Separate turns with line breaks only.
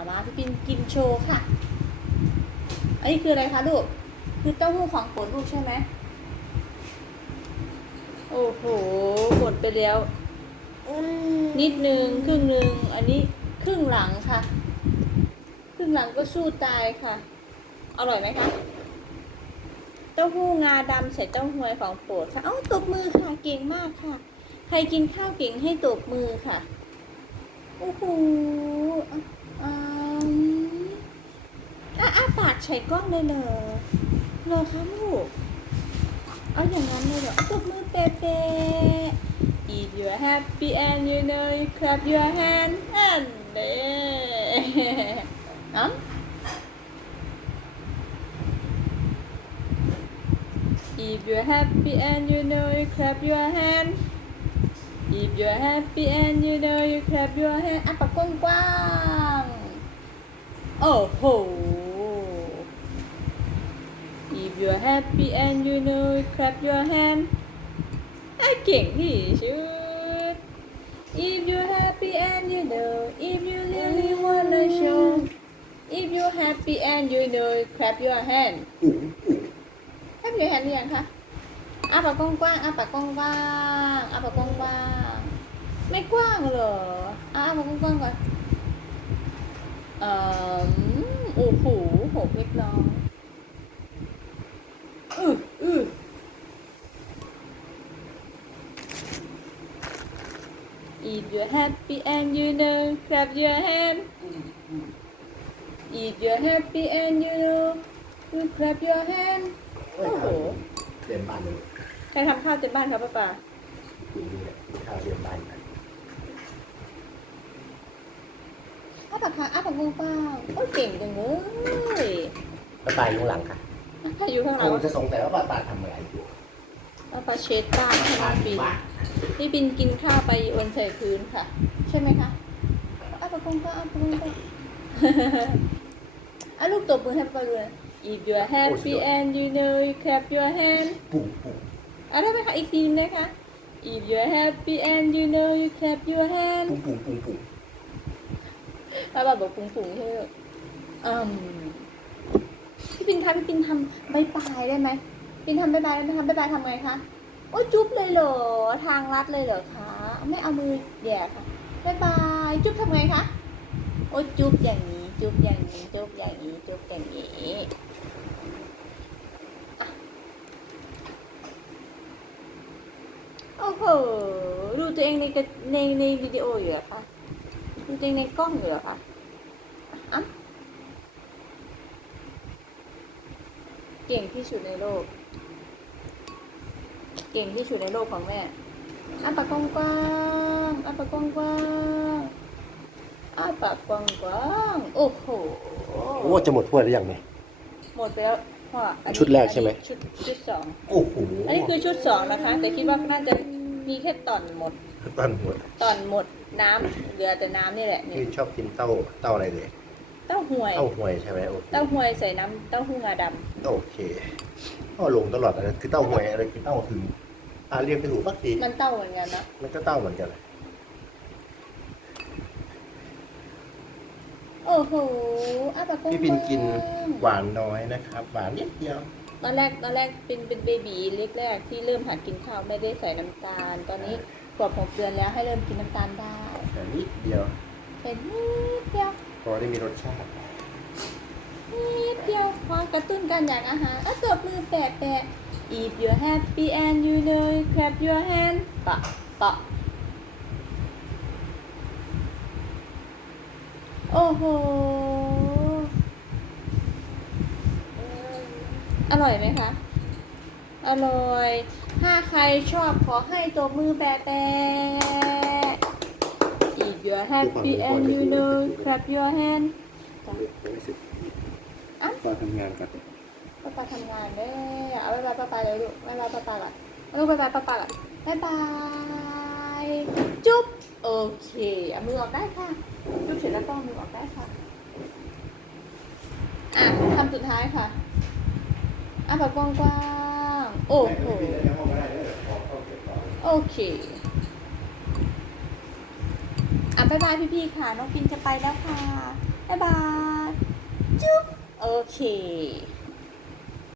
เอามาพี่ปินกินโชว์ค่ะ อันนี้คืออะไรคะลูก คือเต้าหู้ของโปรดลูกใช่ไหม โอ้โหหมดไปแล้ว นิดนึงครึ่งหนึ่งอันนี้ครึ่งหลังค่ะ ครึ่งหลังก็สู้ตายค่ะ อร่อยไหมคะ เต้าหู้งาดำใส่เต้าหวยของโปรดค่ะเอ้าตบมือค่ะ เก่งมากค่ะ ใครกินข้าวเก่งให้ตบมือค่ะ โอ้โหอ่า ใส่กล้องเลยเหรอเหรอคะลูกเอาอย่างนั้นเลยเหรอตบมือเป๊ะๆ If you're happy and you know you clap your hand and there อะ If you're happy and you know you clap your hand If you're happy and you know you clap your hand อะปากกว้างๆโอ้โห you're happy and you know you clap your hand อะเก่งที่สุด If you're happy and you know If you really wanna show If you're happy and you know you clap your hand ถ้ามีแฮนด์หรือยังคะอ้าปากกว้างๆอ้าปากกว้างๆอ้าปากกว้างๆไม่กว้างเหรออ้าปากกว้างๆก่อนเอ่อโอ้โหหกเล็กน้อยอืออือ If you're happy and you know clap your hand If you're happy and you know you clap your hand โอ้โห
เรียนบ้านเลย
ใครทำข้าวเต็มบ้านครับป้าป่า
คุณนี่แหละกินข้าวเรียนบ้านกัน
อ้าปากค้างอ้าปากกว้างๆโอ้ยเก่งจังเลย
ป้าตายอยู่หลังค่ะ
ถ้าอยู่ข้างห
ค
ลัง
งจะสงสัยว่าป้าตายทำอะไรอยู่
ป้าป่าเช็ดบ้านให้น้องปิน
บ้าน
พี่ปินกินข้าวไปโยนใส่พื้นค่ะ ใช่ไหมคะอ้าปากกว้างๆอ้าปากกว้างๆอะลูกตบมือให้ป้าดูเลย If you're happy and you know you clap your hand
ปุ๊บปุ๊บ
อะได้ไหมคะอีกทีนึงนะคะ If you're happy and you know you clap your hand
ปุ๊บปุ๊บปุ๊บปุ๊บ
ป้าบาบอกปุงปุงๆใช่ไหมลูกอืมพี่ปินคะพี่ปินทำใบปลายได้ไหม ปินทำใบปลายได้ไหมทำใบปลายทำไงคะโอ้ยจุ๊บเลยเหรอ ทางลัดเลยเหรอคะ ไม่เอามือแย่ค่ะบายบาย จุ๊บทำไงคะ โอ้ยจุ๊บอย่างนี้ จุ๊บอย่างนี้ จุ๊บอย่างนี้ จุ๊บอย่างนี้โอ้โห ดูตัวเองในในในวิดีโออยู่เหรอคะจริงในกล้องอยู่เหรอคะอะเก่งที่สุดในโลก เก่งที่สุดในโลกของแม่อ้าปากกว้างๆอ้าปากกว้างๆอ้าปากกว้างๆโอ้โห
โอ้จะหมดถ้วยหรือยังเนี่ย
หมดไปแล้วพ่ออันนี้
ชุดแรกใช่ไหม
อันนี้ชุดชุดสอง
โอ้โห
อันนี้คือชุดสองนะคะ แต่คิดว่าน่าจะมีแค่ตอนหมด
ต้นหมด
ตอนหมดน้ำเหลือแต่น้ำนี่แหละเนี่ย
พี่ชอบกินเต้าเต้าอะไรเลย
เต้า หวย
เต้าหวยใช่ไหมโอเค
เต้าหวยใส่น้ำเต้าหู้งาดำ
โอเคก็ลงตลอดนะคือเต้าหวยอะไรคือเต้าถึงอ่าเรียกไปถูกปักที
มันเต้าเหมือนกันนะ
มันก็เต้าเหมือนกันเลย
โอ้โหอาปากกว้างๆ
พี่ปินกินหวานน้อยนะครับ หวานนิดเดียว
ตอนแรกตอนแรกเป็นเป็นเบบีเล็กแรกที่เริ่มหัดกินข้าวไม่ได้ใส่น้ำตาล ตอนนี้ขวบหกเดือนแล้วให้เริ่มกินน้ำตาลได้
แต่นิดเดียว
เป็นนิดเดียว
พอได้มีรสชาติ
นิดเดียวพอกระตุ้นการอยากอาหารอะตบมือแปะแปะ If you're happy and you know it, clap your hand ปะปะโอ้โห อร่อยไหมคะ อร่อย ถ้าใครชอบขอให้ตัวมือแปะแปะ If you're happy and you know clap your hand อะ
อนทำงานกัน
ป้าปาทำงานเด้อเอาบายบายป้าปาเลยลูกบายบายป้าปาก่อนเอาลูกบายบายป้าปาก่อนบายบายจุ๊บโอเคเอามือออกได้ค่ะจุ๊บเสร็จแล้วก็เอามือออกได้ค่ะอะคำสุดท้ายค่ะอะปากกว้างๆโอ้โหโอเคอะบายบายพี่ๆค่ะ น้องปินจะไปแล้วค่ะบ๊ายบายจุ๊บ โอเค